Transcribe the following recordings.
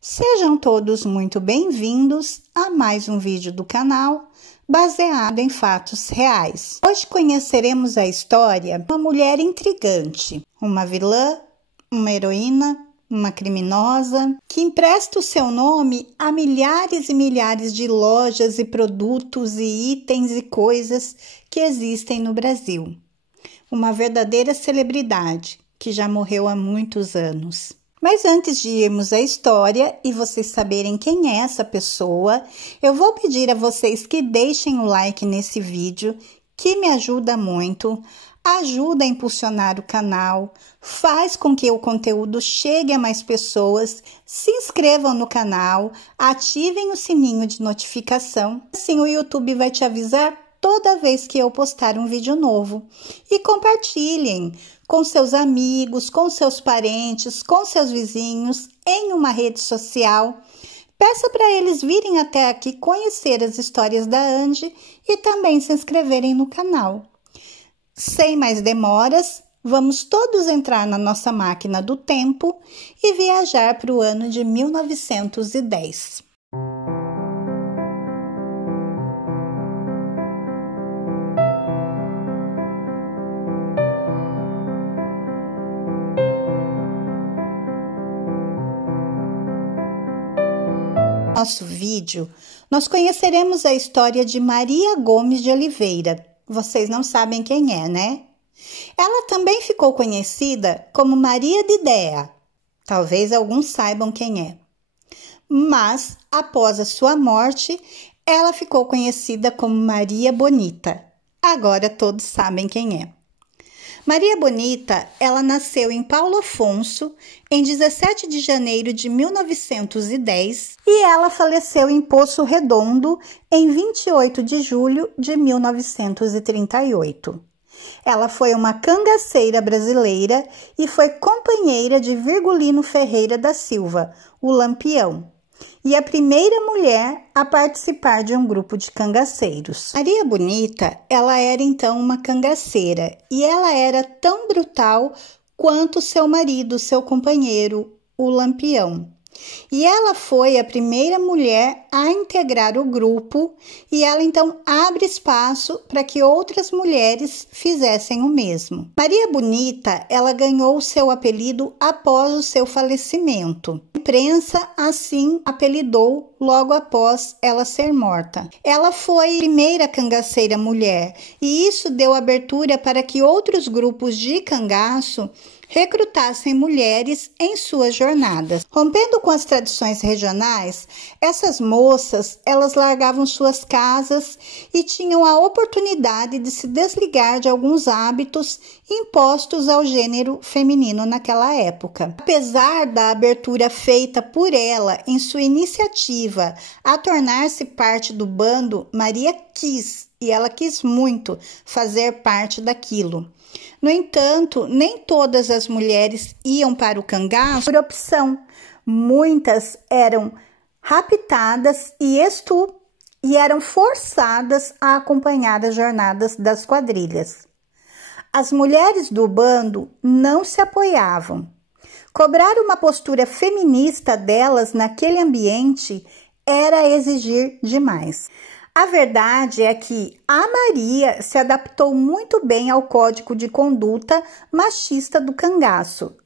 Sejam todos muito bem-vindos a mais um vídeo do canal baseado em fatos reais. Hoje conheceremos a história de uma mulher intrigante, uma vilã, uma heroína, uma criminosa, que empresta o seu nome a milhares e milhares de lojas e produtos e itens e coisas que existem no Brasil. Uma verdadeira celebridade que já morreu há muitos anos. Mas antes de irmos à história e vocês saberem quem é essa pessoa, eu vou pedir a vocês que deixem o like nesse vídeo, que me ajuda muito, ajuda a impulsionar o canal, faz com que o conteúdo chegue a mais pessoas, se inscrevam no canal, ativem o sininho de notificação, assim o YouTube vai te avisar toda vez que eu postar um vídeo novo. E compartilhem com seus amigos, com seus parentes, com seus vizinhos, em uma rede social. Peça para eles virem até aqui conhecer as histórias da Andy e também se inscreverem no canal. Sem mais demoras, vamos todos entrar na nossa máquina do tempo e viajar para o ano de 1910. Nosso vídeo, nós conheceremos a história de Maria Gomes de Oliveira. Vocês não sabem quem é, né? Ela também ficou conhecida como Maria de Déa. Talvez alguns saibam quem é. Mas, após a sua morte, ela ficou conhecida como Maria Bonita. Agora todos sabem quem é. Maria Bonita, ela nasceu em Paulo Afonso em 17 de janeiro de 1910 e ela faleceu em Poço Redondo em 28 de julho de 1938. Ela foi uma cangaceira brasileira e foi companheira de Virgulino Ferreira da Silva, o Lampião, e a primeira mulher a participar de um grupo de cangaceiros. Maria Bonita, ela era então uma cangaceira e ela era tão brutal quanto seu marido, seu companheiro, o Lampião. E ela foi a primeira mulher a integrar o grupo e ela então abre espaço para que outras mulheres fizessem o mesmo. Maria Bonita, ela ganhou o seu apelido após o seu falecimento. A imprensa assim apelidou logo após ela ser morta. Ela foi a primeira cangaceira mulher e isso deu abertura para que outros grupos de cangaço recrutassem mulheres em suas jornadas. Rompendo com as tradições regionais, essas moças, elas largavam suas casas e tinham a oportunidade de se desligar de alguns hábitos impostos ao gênero feminino naquela época. Apesar da abertura feita por ela em sua iniciativa a tornar-se parte do bando, Maria quis, e ela quis muito, fazer parte daquilo. No entanto, nem todas as mulheres iam para o cangaço por opção. Muitas eram raptadas e eram forçadas a acompanhar as jornadas das quadrilhas. As mulheres do bando não se apoiavam. Cobrar uma postura feminista delas naquele ambiente era exigir demais. A verdade é que a Maria se adaptou muito bem ao código de conduta machista do cangaço,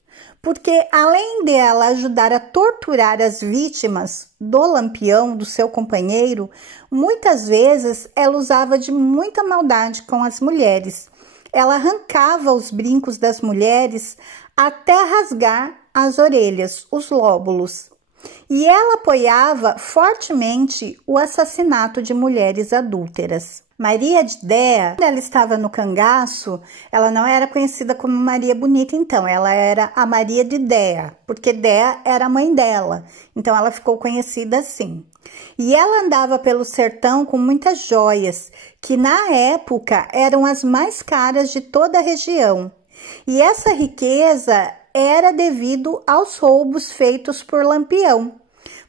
porque além dela ajudar a torturar as vítimas do Lampião, do seu companheiro, muitas vezes ela usava de muita maldade com as mulheres. Ela arrancava os brincos das mulheres até rasgar as orelhas, os lóbulos. E ela apoiava fortemente o assassinato de mulheres adúlteras. Maria de Déa, quando ela estava no cangaço, ela não era conhecida como Maria Bonita, então, ela era a Maria de Déa, porque Déa era a mãe dela, então ela ficou conhecida assim. E ela andava pelo sertão com muitas joias, que na época eram as mais caras de toda a região. E essa riqueza era devido aos roubos feitos por Lampião,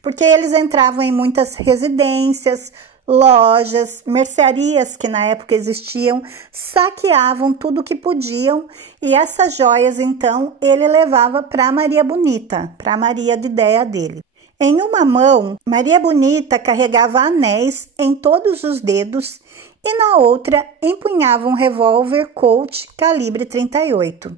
porque eles entravam em muitas residências, lojas, mercearias que na época existiam, saqueavam tudo que podiam e essas joias então ele levava para Maria Bonita, para Maria de Déa dele. Em uma mão, Maria Bonita carregava anéis em todos os dedos e na outra empunhava um revólver Colt calibre 38.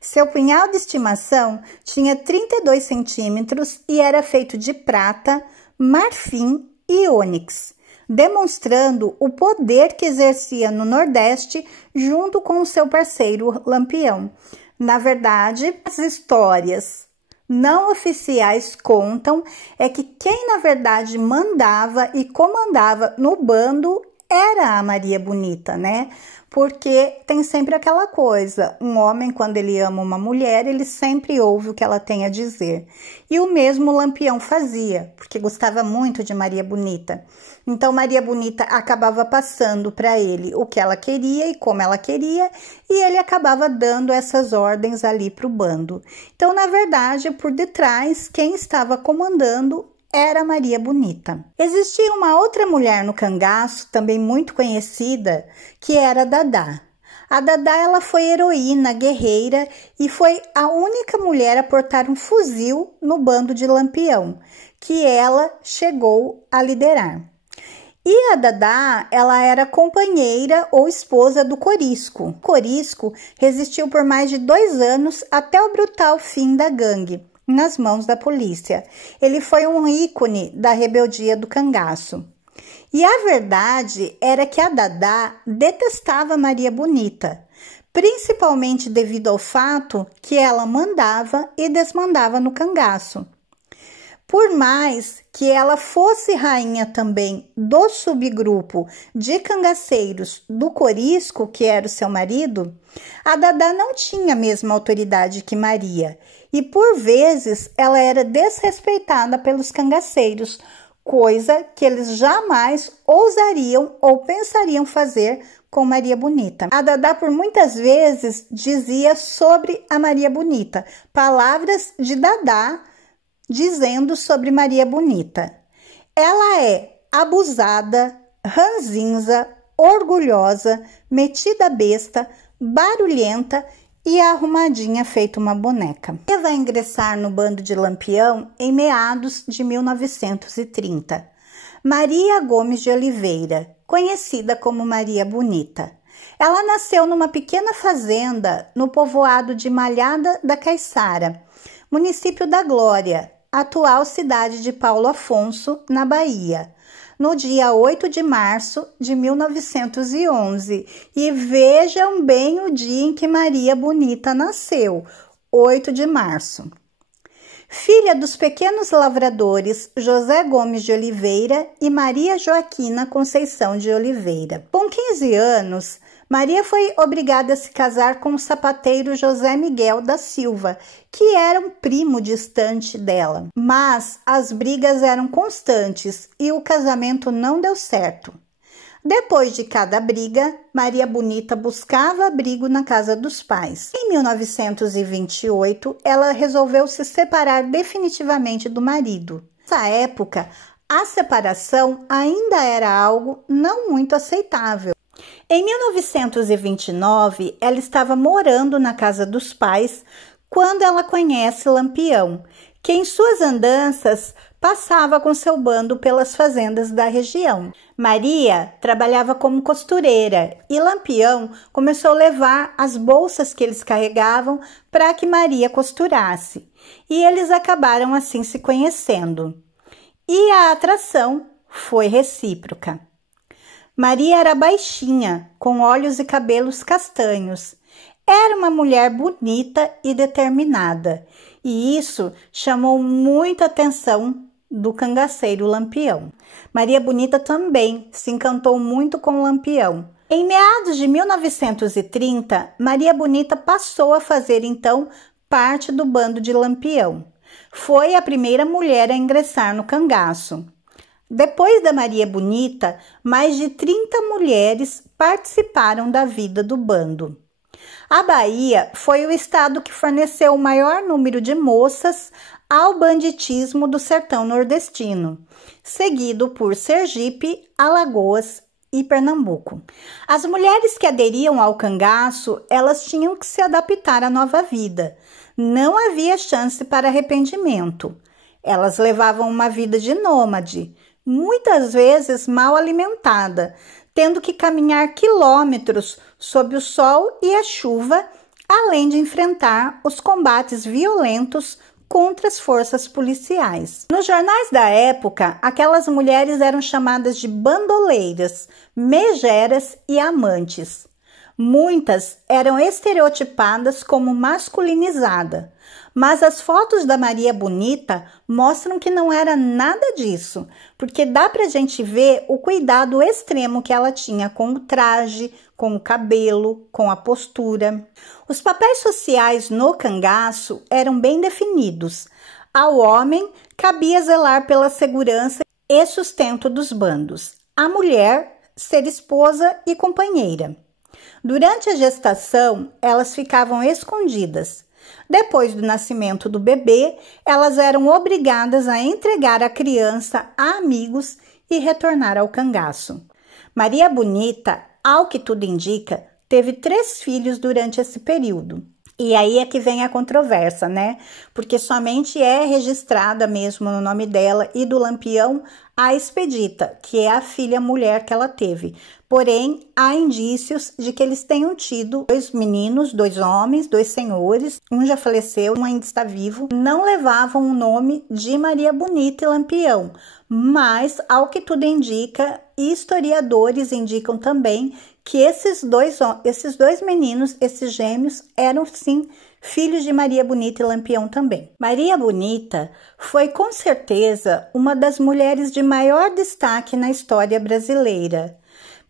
Seu punhal de estimação tinha 32 centímetros e era feito de prata, marfim e ônix, demonstrando o poder que exercia no Nordeste junto com o seu parceiro Lampião. Na verdade, as histórias não oficiais contam é que quem na verdade mandava e comandava no bando era a Maria Bonita, né? Porque tem sempre aquela coisa, um homem quando ele ama uma mulher, ele sempre ouve o que ela tem a dizer. E o mesmo Lampião fazia, porque gostava muito de Maria Bonita. Então Maria Bonita acabava passando para ele o que ela queria e como ela queria, e ele acabava dando essas ordens ali para o bando. Então, na verdade, por detrás, quem estava comandando era Maria Bonita. Existia uma outra mulher no cangaço, também muito conhecida, que era Dadá. A Dadá, ela foi heroína, guerreira e foi a única mulher a portar um fuzil no bando de Lampião, que ela chegou a liderar. E a Dadá, ela era companheira ou esposa do Corisco. O Corisco resistiu por mais de 2 anos até o brutal fim da gangue nas mãos da polícia. Ele foi um ícone da rebeldia do cangaço. E a verdade era que a Dadá detestava Maria Bonita, principalmente devido ao fato que ela mandava e desmandava no cangaço. Por mais que ela fosse rainha também do subgrupo de cangaceiros do Corisco, que era o seu marido, a Dadá não tinha a mesma autoridade que Maria e, por vezes, ela era desrespeitada pelos cangaceiros, coisa que eles jamais ousariam ou pensariam fazer com Maria Bonita. A Dadá, por muitas vezes, dizia sobre a Maria Bonita, palavras de Dadá, dizendo sobre Maria Bonita: ela é abusada, ranzinza, orgulhosa, metida besta, barulhenta e arrumadinha feito uma boneca. Ela vai ingressar no bando de Lampião em meados de 1930. Maria Gomes de Oliveira, conhecida como Maria Bonita. Ela nasceu numa pequena fazenda no povoado de Malhada da Caiçara, município da Glória, atual cidade de Paulo Afonso, na Bahia, no dia 8 de março de 1911. E vejam bem o dia em que Maria Bonita nasceu, 8 de março. Filha dos pequenos lavradores José Gomes de Oliveira e Maria Joaquina Conceição de Oliveira. Com 15 anos, Maria foi obrigada a se casar com o sapateiro José Miguel da Silva, que era um primo distante dela. Mas as brigas eram constantes e o casamento não deu certo. Depois de cada briga, Maria Bonita buscava abrigo na casa dos pais. Em 1928, ela resolveu se separar definitivamente do marido. Nessa época, a separação ainda era algo não muito aceitável. Em 1929, ela estava morando na casa dos pais quando ela conhece Lampião, que em suas andanças passava com seu bando pelas fazendas da região. Maria trabalhava como costureira e Lampião começou a levar as bolsas que eles carregavam para que Maria costurasse. E eles acabaram assim se conhecendo. E a atração foi recíproca. Maria era baixinha, com olhos e cabelos castanhos. Era uma mulher bonita e determinada, e isso chamou muita atenção do cangaceiro Lampião. Maria Bonita também se encantou muito com Lampião. Em meados de 1930, Maria Bonita passou a fazer então parte do bando de Lampião. Foi a primeira mulher a ingressar no cangaço. Depois da Maria Bonita, mais de 30 mulheres participaram da vida do bando. A Bahia foi o estado que forneceu o maior número de moças ao banditismo do sertão nordestino, seguido por Sergipe, Alagoas e Pernambuco. As mulheres que aderiam ao cangaço, elas tinham que se adaptar à nova vida. Não havia chance para arrependimento. Elas levavam uma vida de nômade, muitas vezes mal alimentada, tendo que caminhar quilômetros sob o sol e a chuva, além de enfrentar os combates violentos contra as forças policiais. Nos jornais da época, aquelas mulheres eram chamadas de bandoleiras, megeras e amantes. Muitas eram estereotipadas como masculinizada, mas as fotos da Maria Bonita mostram que não era nada disso, porque dá pra gente ver o cuidado extremo que ela tinha com o traje, com o cabelo, com a postura. Os papéis sociais no cangaço eram bem definidos. Ao homem cabia zelar pela segurança e sustento dos bandos. À mulher, ser esposa e companheira. Durante a gestação, elas ficavam escondidas. Depois do nascimento do bebê, elas eram obrigadas a entregar a criança a amigos e retornar ao cangaço. Maria Bonita, ao que tudo indica, teve 3 filhos durante esse período. E aí é que vem a controvérsia, né? Porque somente é registrada mesmo no nome dela e do Lampião a Expedita, que é a filha mulher que ela teve. Porém, há indícios de que eles tenham tido 2 meninos, 2 homens, 2 senhores, um já faleceu, um ainda está vivo, não levavam o nome de Maria Bonita e Lampião, mas, ao que tudo indica, historiadores indicam também que esses dois meninos, esses gêmeos, eram sim filhos de Maria Bonita e Lampião também. Maria Bonita foi com certeza uma das mulheres de maior destaque na história brasileira,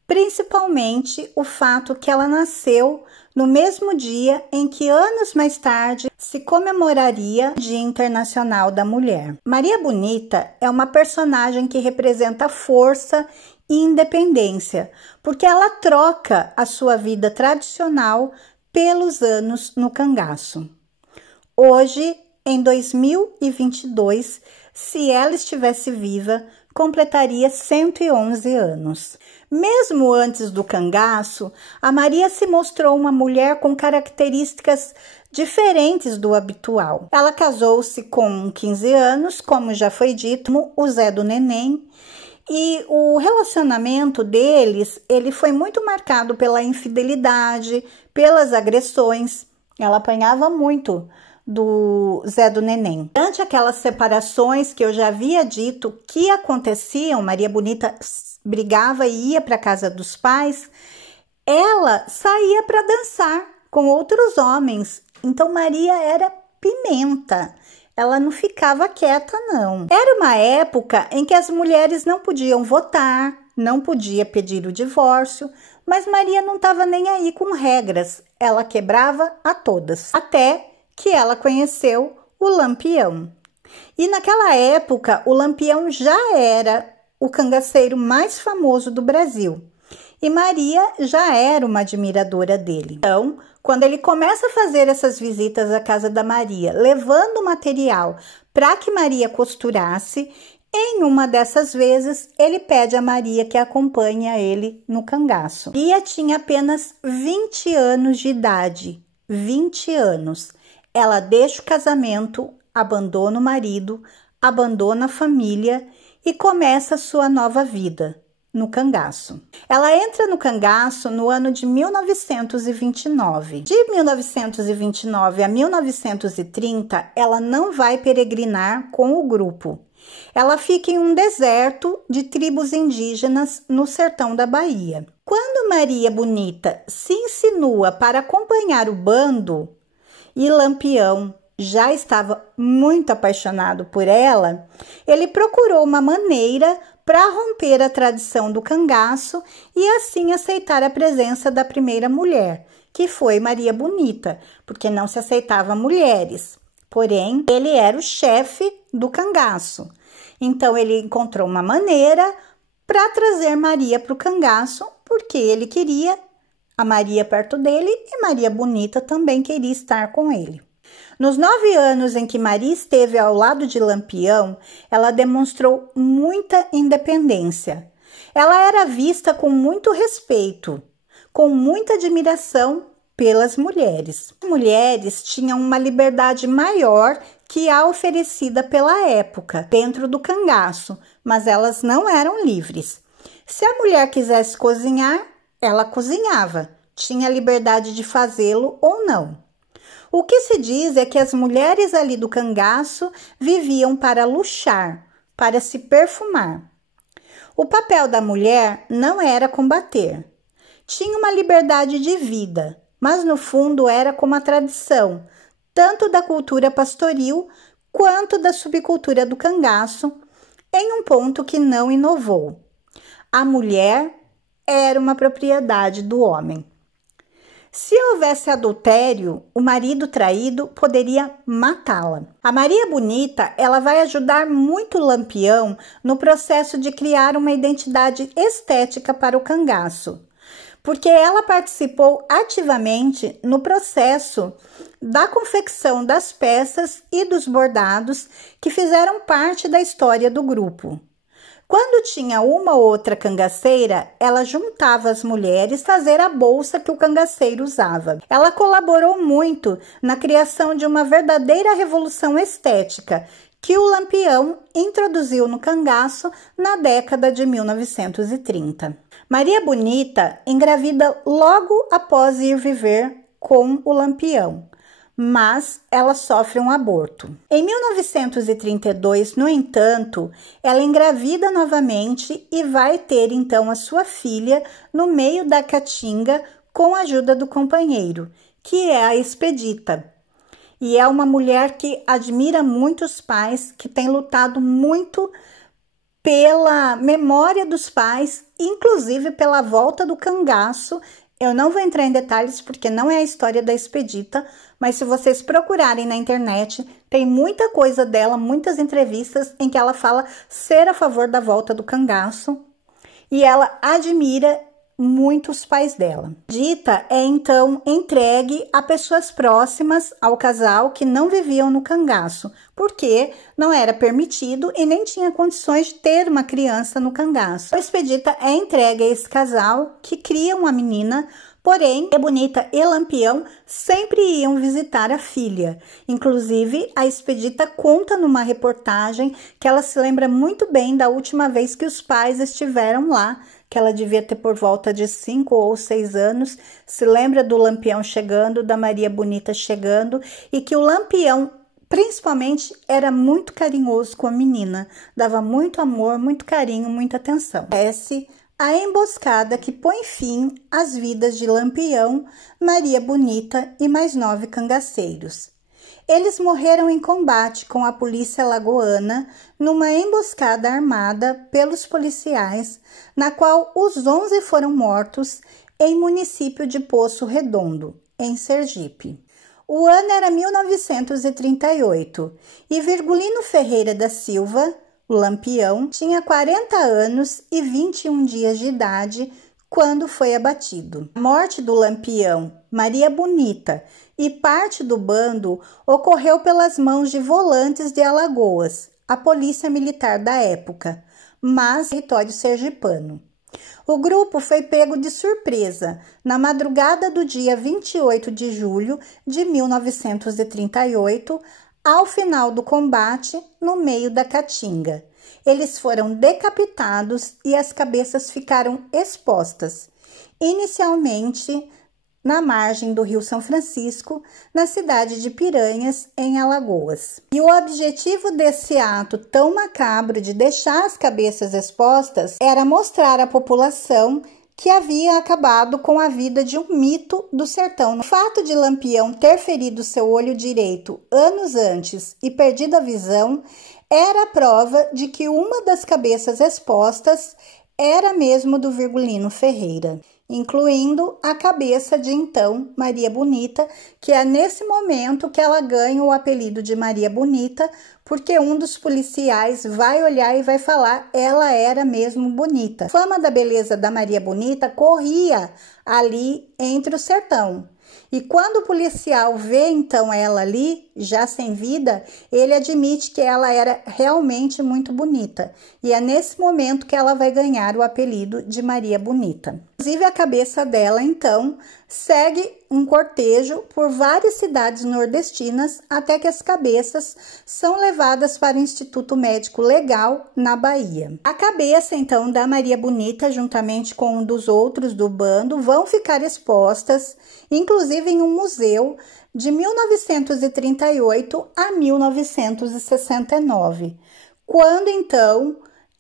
principalmente o fato que ela nasceu no mesmo dia em que anos mais tarde se comemoraria o Dia Internacional da Mulher. Maria Bonita é uma personagem que representa força e independência, porque ela troca a sua vida tradicional pelos anos no cangaço. Hoje, em 2022, se ela estivesse viva, completaria 111 anos. Mesmo antes do cangaço, a Maria se mostrou uma mulher com características diferentes do habitual. Ela casou-se com 15 anos, como já foi dito, o Zé do Neném, e o relacionamento deles, ele foi muito marcado pela infidelidade, pelas agressões. Ela apanhava muito do Zé do Neném. Durante aquelas separações que eu já havia dito que aconteciam, Maria Bonita brigava e ia para a casa dos pais, ela saía para dançar com outros homens. Então Maria era pimenta. Ela não ficava quieta, não. Era uma época em que as mulheres não podiam votar, não podia pedir o divórcio, mas Maria não estava nem aí com regras. Ela quebrava a todas. Até que ela conheceu o Lampião. E naquela época, o Lampião já era o cangaceiro mais famoso do Brasil. E Maria já era uma admiradora dele. Então, quando ele começa a fazer essas visitas à casa da Maria, levando material para que Maria costurasse, em uma dessas vezes, ele pede a Maria que acompanhe a ele no cangaço. Maria tinha apenas 20 anos de idade, 20 anos. Ela deixa o casamento, abandona o marido, abandona a família e começa a sua nova vida no cangaço. Ela entra no cangaço no ano de 1929. De 1929 a 1930, ela não vai peregrinar com o grupo. Ela fica em um deserto de tribos indígenas no sertão da Bahia. Quando Maria Bonita se insinua para acompanhar o bando, e Lampião já estava muito apaixonado por ela, ele procurou uma maneira para romper a tradição do cangaço e assim aceitar a presença da primeira mulher, que foi Maria Bonita, porque não se aceitava mulheres. Porém, ele era o chefe do cangaço. Então, ele encontrou uma maneira para trazer Maria para o cangaço, porque ele queria a Maria perto dele e Maria Bonita também queria estar com ele. Nos 9 anos em que Maria esteve ao lado de Lampião, ela demonstrou muita independência. Ela era vista com muito respeito, com muita admiração pelas mulheres. As mulheres tinham uma liberdade maior que a oferecida pela época, dentro do cangaço, mas elas não eram livres. Se a mulher quisesse cozinhar, ela cozinhava, tinha liberdade de fazê-lo ou não. O que se diz é que as mulheres ali do cangaço viviam para luxar, para se perfumar. O papel da mulher não era combater. Tinha uma liberdade de vida, mas no fundo era como a tradição, tanto da cultura pastoril quanto da subcultura do cangaço, em um ponto que não inovou. A mulher era uma propriedade do homem. Se houvesse adultério, o marido traído poderia matá-la. A Maria Bonita, ela vai ajudar muito o Lampião no processo de criar uma identidade estética para o cangaço, porque ela participou ativamente no processo da confecção das peças e dos bordados que fizeram parte da história do grupo. Quando tinha uma ou outra cangaceira, ela juntava as mulheres fazer a bolsa que o cangaceiro usava. Ela colaborou muito na criação de uma verdadeira revolução estética que o Lampião introduziu no cangaço na década de 1930. Maria Bonita engravida logo após ir viver com o Lampião, mas ela sofre um aborto. Em 1932, no entanto, ela engravida novamente e vai ter então a sua filha no meio da caatinga com a ajuda do companheiro, que é a Expedita. E é uma mulher que admira muitos pais, que tem lutado muito pela memória dos pais, inclusive pela volta do cangaço. Eu não vou entrar em detalhes porque não é a história da Expedita, mas se vocês procurarem na internet, tem muita coisa dela, muitas entrevistas em que ela fala ser a favor da volta do cangaço e ela admira muito os pais dela. Dita é então entregue a pessoas próximas ao casal que não viviam no cangaço, porque não era permitido e nem tinha condições de ter uma criança no cangaço. A Expedita é entregue a esse casal que cria uma menina, porém, a Bonita e Lampião sempre iam visitar a filha. Inclusive, a Expedita conta numa reportagem que ela se lembra muito bem da última vez que os pais estiveram lá, que ela devia ter por volta de 5 ou 6 anos, se lembra do Lampião chegando, da Maria Bonita chegando, e que o Lampião, principalmente, era muito carinhoso com a menina, dava muito amor, muito carinho, muita atenção. Essa a emboscada que põe fim às vidas de Lampião, Maria Bonita e mais 9 cangaceiros. Eles morreram em combate com a polícia lagoana numa emboscada armada pelos policiais, na qual os 11 foram mortos em município de Poço Redondo, em Sergipe. O ano era 1938 e Virgulino Ferreira da Silva, o Lampião, tinha 40 anos e 21 dias de idade quando foi abatido. A morte do Lampião, Maria Bonita e parte do bando ocorreu pelas mãos de volantes de Alagoas, a polícia militar da época, mas território sergipano. O grupo foi pego de surpresa na madrugada do dia 28 de julho de 1938, ao final do combate no meio da caatinga. Eles foram decapitados e as cabeças ficaram expostas, inicialmente na margem do Rio São Francisco, na cidade de Piranhas, em Alagoas. E o objetivo desse ato tão macabro de deixar as cabeças expostas era mostrar à população que havia acabado com a vida de um mito do sertão. O fato de Lampião ter ferido seu olho direito anos antes e perdido a visão era a prova de que uma das cabeças expostas era mesmo do Virgulino Ferreira, incluindo a cabeça de então Maria Bonita, que é nesse momento que ela ganha o apelido de Maria Bonita, porque um dos policiais vai olhar e vai falar, ela era mesmo bonita. A fama da beleza da Maria Bonita corria ali entre o sertão. E quando o policial vê então ela ali, já sem vida, ele admite que ela era realmente muito bonita. E é nesse momento que ela vai ganhar o apelido de Maria Bonita. Inclusive, a cabeça dela, então, segue um cortejo por várias cidades nordestinas até que as cabeças são levadas para o Instituto Médico Legal, na Bahia. A cabeça, então, da Maria Bonita, juntamente com um dos outros do bando, vão ficar expostas, inclusive em um museu, de 1938 a 1969, quando, então,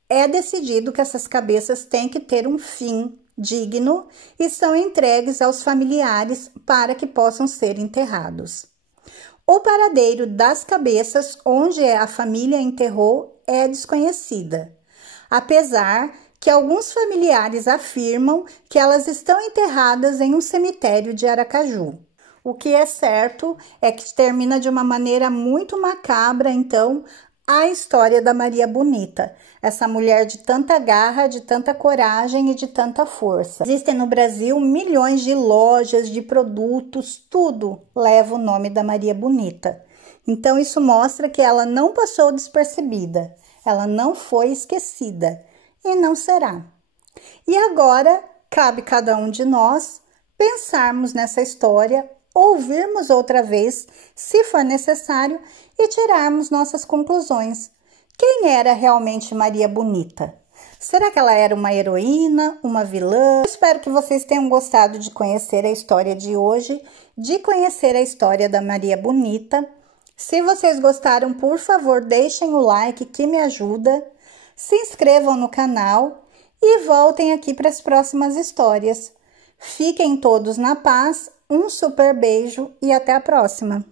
é decidido que essas cabeças têm que ter um fim digno e são entregues aos familiares para que possam ser enterrados. O paradeiro das cabeças, onde a família enterrou, é desconhecida, apesar que alguns familiares afirmam que elas estão enterradas em um cemitério de Aracaju. O que é certo é que termina de uma maneira muito macabra, então, a história da Maria Bonita, essa mulher de tanta garra, de tanta coragem e de tanta força. Existem no Brasil milhões de lojas, de produtos, tudo leva o nome da Maria Bonita. Então, isso mostra que ela não passou despercebida, ela não foi esquecida e não será. E agora, cabe cada um de nós pensarmos nessa história, ouvirmos outra vez, se for necessário, e tirarmos nossas conclusões. Quem era realmente Maria Bonita? Será que ela era uma heroína, uma vilã? Espero que vocês tenham gostado de conhecer a história de hoje, de conhecer a história da Maria Bonita. Se vocês gostaram, por favor, deixem o like que me ajuda, se inscrevam no canal e voltem aqui para as próximas histórias. Fiquem todos na paz, um super beijo e até a próxima!